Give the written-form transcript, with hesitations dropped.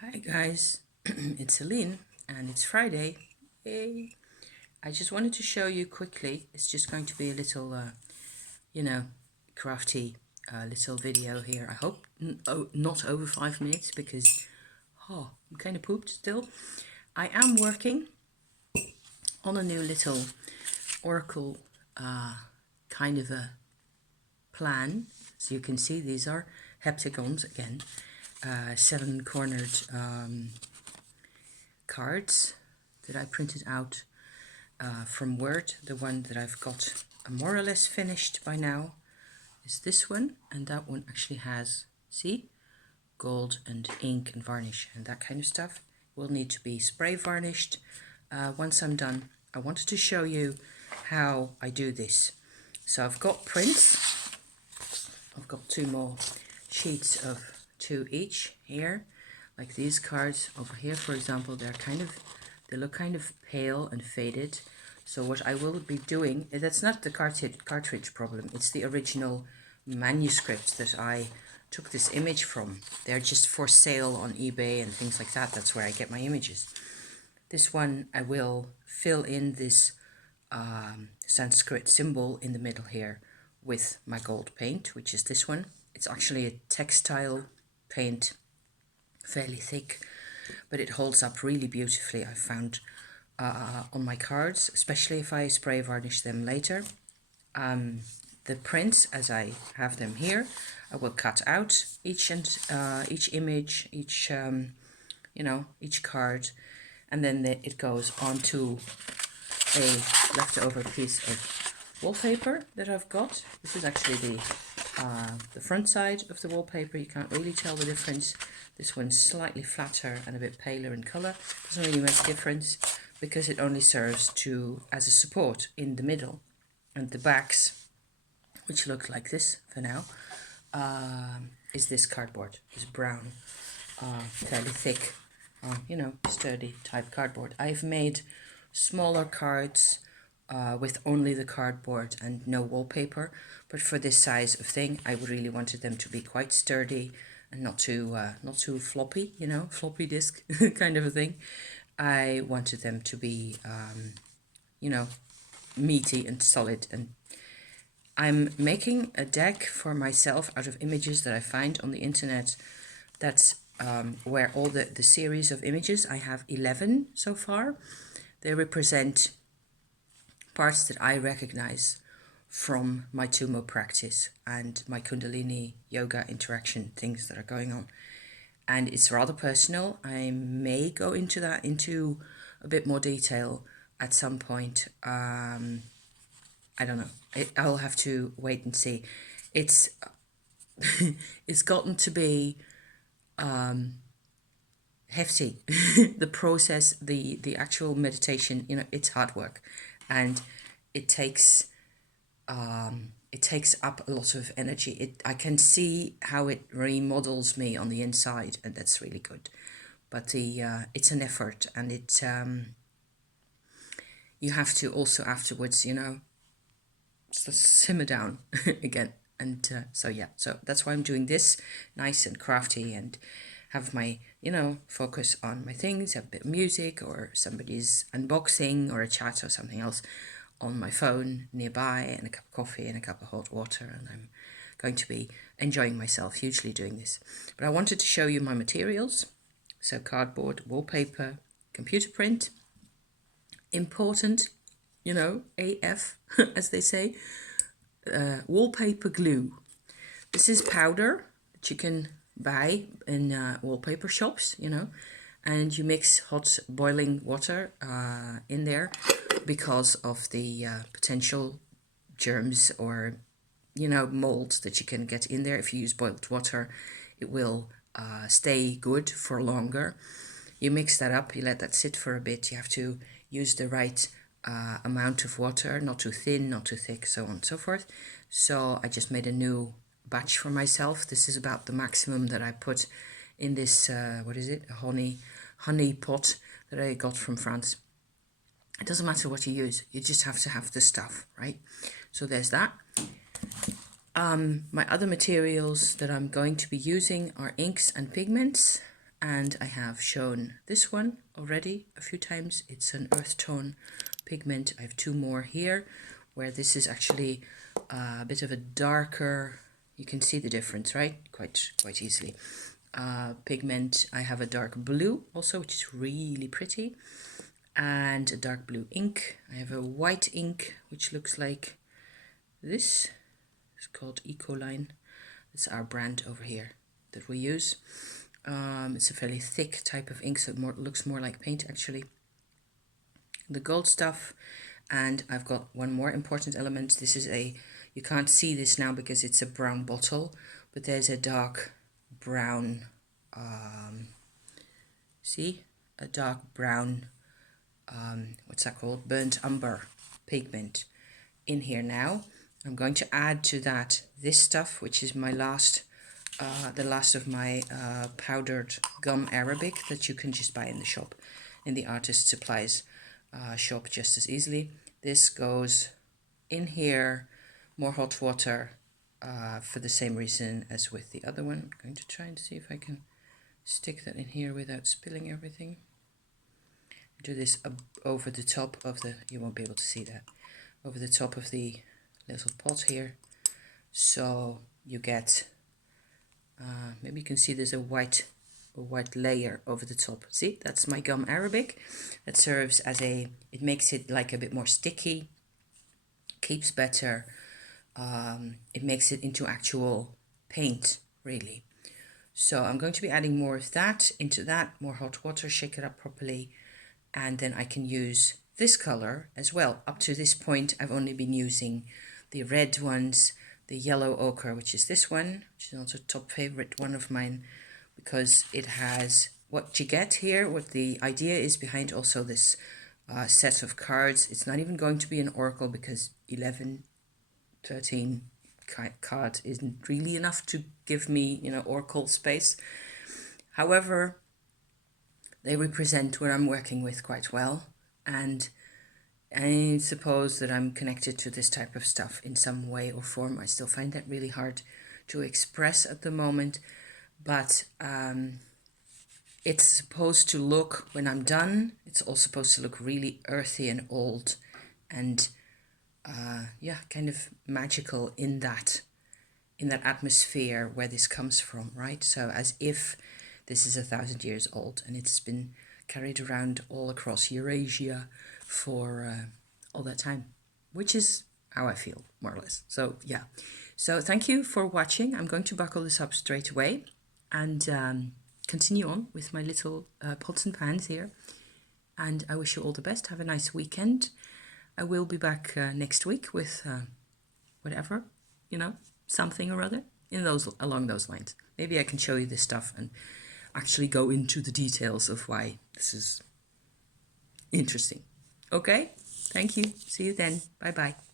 Hi guys, it's Celine and it's Friday. Yay! I just wanted to show you quickly. It's just going to be a little, you know, crafty little video here. I hope not over 5 minutes because, I'm kind of pooped still. I am working on a new little oracle kind of a plan. So you can see these are heptagons again, 7-cornered cards that I printed out from Word. The one that I've got more or less finished by now is this one, and that one actually has, see, gold and ink and varnish and that kind of stuff. Will need to be spray varnished once I'm done. I wanted to show you how I do this. So I've got prints. I've got 2 more sheets of 2 each here, like these cards over here, for example. They look kind of pale and faded. So what I will be doing, that's not the cartridge problem, it's the original manuscript that I took this image from. They're just for sale on eBay and things like that. That's where I get my images. This one I will fill in this Sanskrit symbol in the middle here with my gold paint, which is this one. It's actually a textile paint, fairly thick, but it holds up really beautifully, I found, on my cards, especially if I spray varnish them later. The prints, as I have them here, I will cut out each image, each each card, and then it goes onto a leftover piece of wallpaper that I've got. This is actually the front side of the wallpaper. You can't really tell the difference. This one's slightly flatter and a bit paler in colour. Doesn't really make a difference because it only serves as a support in the middle. And the backs, which look like this for now, is this cardboard, this brown, fairly thick, sturdy type cardboard. I've made smaller cards with only the cardboard and no wallpaper, but for this size of thing I really wanted them to be quite sturdy and not too floppy, floppy disk kind of a thing. I wanted them to be meaty and solid, and I'm making a deck for myself out of images that I find on the internet. That's where all the series of images, I have 11 so far. They represent parts that I recognize from my Tumo practice and my Kundalini yoga interaction things that are going on. And it's rather personal. I may go into a bit more detail at some point. I don't know. I'll have to wait and see. It's it's gotten to be hefty. The process, the actual meditation, it's hard work, and it takes up a lot of energy. I can see how it remodels me on the inside, and that's really good. But it's an effort, and you have to also afterwards, simmer down again. And so that's why I'm doing this nice and crafty and have my focus on my things, have a bit of music or somebody's unboxing or a chat or something else on my phone nearby, and a cup of coffee and a cup of hot water, and I'm going to be enjoying myself hugely doing this. But I wanted to show you my materials. So cardboard, wallpaper, computer print, important, AF, as they say, wallpaper glue. This is powder that you can buy in wallpaper shops, and you mix hot boiling water in there because of the potential germs or, molds that you can get in there. If you use boiled water, it will stay good for longer. You mix that up, you let that sit for a bit. You have to use the right amount of water, not too thin, not too thick, so on and so forth. So I just made a new batch for myself. This is about the maximum that I put in this, what is it, a honey pot that I got from France. It doesn't matter what you use, you just have to have the stuff, right? So there's that. My other materials that I'm going to be using are inks and pigments. And I have shown this one already a few times. It's an earth tone pigment. I have two more here where this is actually a bit of a darker, you can see the difference, right? Quite easily. Pigment, I have a dark blue also, which is really pretty, and a dark blue ink. I have a white ink, which looks like this. It's called Ecoline. It's our brand over here that we use. It's a fairly thick type of ink, so it looks more like paint actually. The gold stuff, and I've got one more important element. This is you can't see this now because it's a brown bottle, but there's a dark brown, see? A dark brown, what's that called? Burnt umber pigment in here now. I'm going to add to that this stuff, which is my last, the last of my powdered gum Arabic that you can just buy in the shop, in the artist supplies shop just as easily. This goes in here, more hot water for the same reason as with the other one. I'm going to try and see if I can stick that in here without spilling everything. Do this over the top of the, you won't be able to see that, over the top of the little pot here. So you get, maybe you can see there's a white layer over the top. See, that's my gum Arabic. That serves as it makes it like a bit more sticky, keeps better. It makes it into actual paint, really. So I'm going to be adding more of that into that, more hot water, shake it up properly, and then I can use this color as well. Up to this point, I've only been using the red ones, the yellow ochre, which is this one, which is also a top favorite one of mine, because it has what you get here, what the idea is behind also this set of cards. It's not even going to be an oracle because 11, 13 cards isn't really enough to give me, oracle space. However, they represent what I'm working with quite well, and I suppose that I'm connected to this type of stuff in some way or form. I still find that really hard to express at the moment, but it's supposed to look, when I'm done, it's all supposed to look really earthy and old and kind of magical in that atmosphere where this comes from, right? So as if this is 1,000 years old and it's been carried around all across Eurasia for all that time, which is how I feel, more or less. So yeah, so thank you for watching. I'm going to buckle this up straight away and continue on with my little pots and pans here. And I wish you all the best. Have a nice weekend. I will be back next week with whatever, something or other along those lines. Maybe I can show you this stuff and actually go into the details of why this is interesting. Okay, thank you. See you then. Bye bye.